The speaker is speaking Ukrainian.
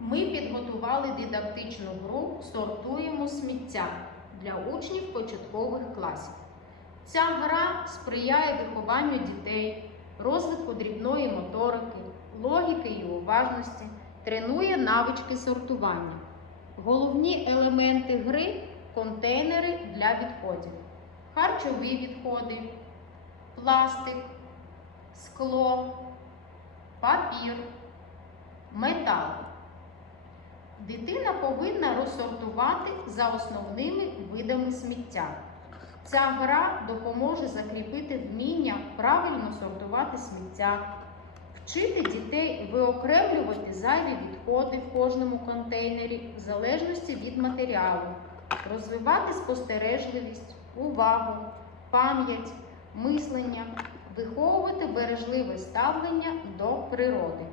Ми підготували дидактичну гру Сортуємо сміття для учнів початкових класів. Ця гра сприяє вихованню дітей, розвитку дрібної моторики, логіки і уважності, тренує навички сортування. Головні елементи гри контейнери для відходів, харчові відходи, пластик, скло, папір, метал. Дитина повинна розсортувати за основними видами сміття. Ця гра допоможе закріпити вміння правильно сортувати сміття, вчити дітей виокремлювати зайві відходи в кожному контейнері в залежності від матеріалу, розвивати спостережливість, увагу, пам'ять, мислення, виховувати бережливе ставлення до природи.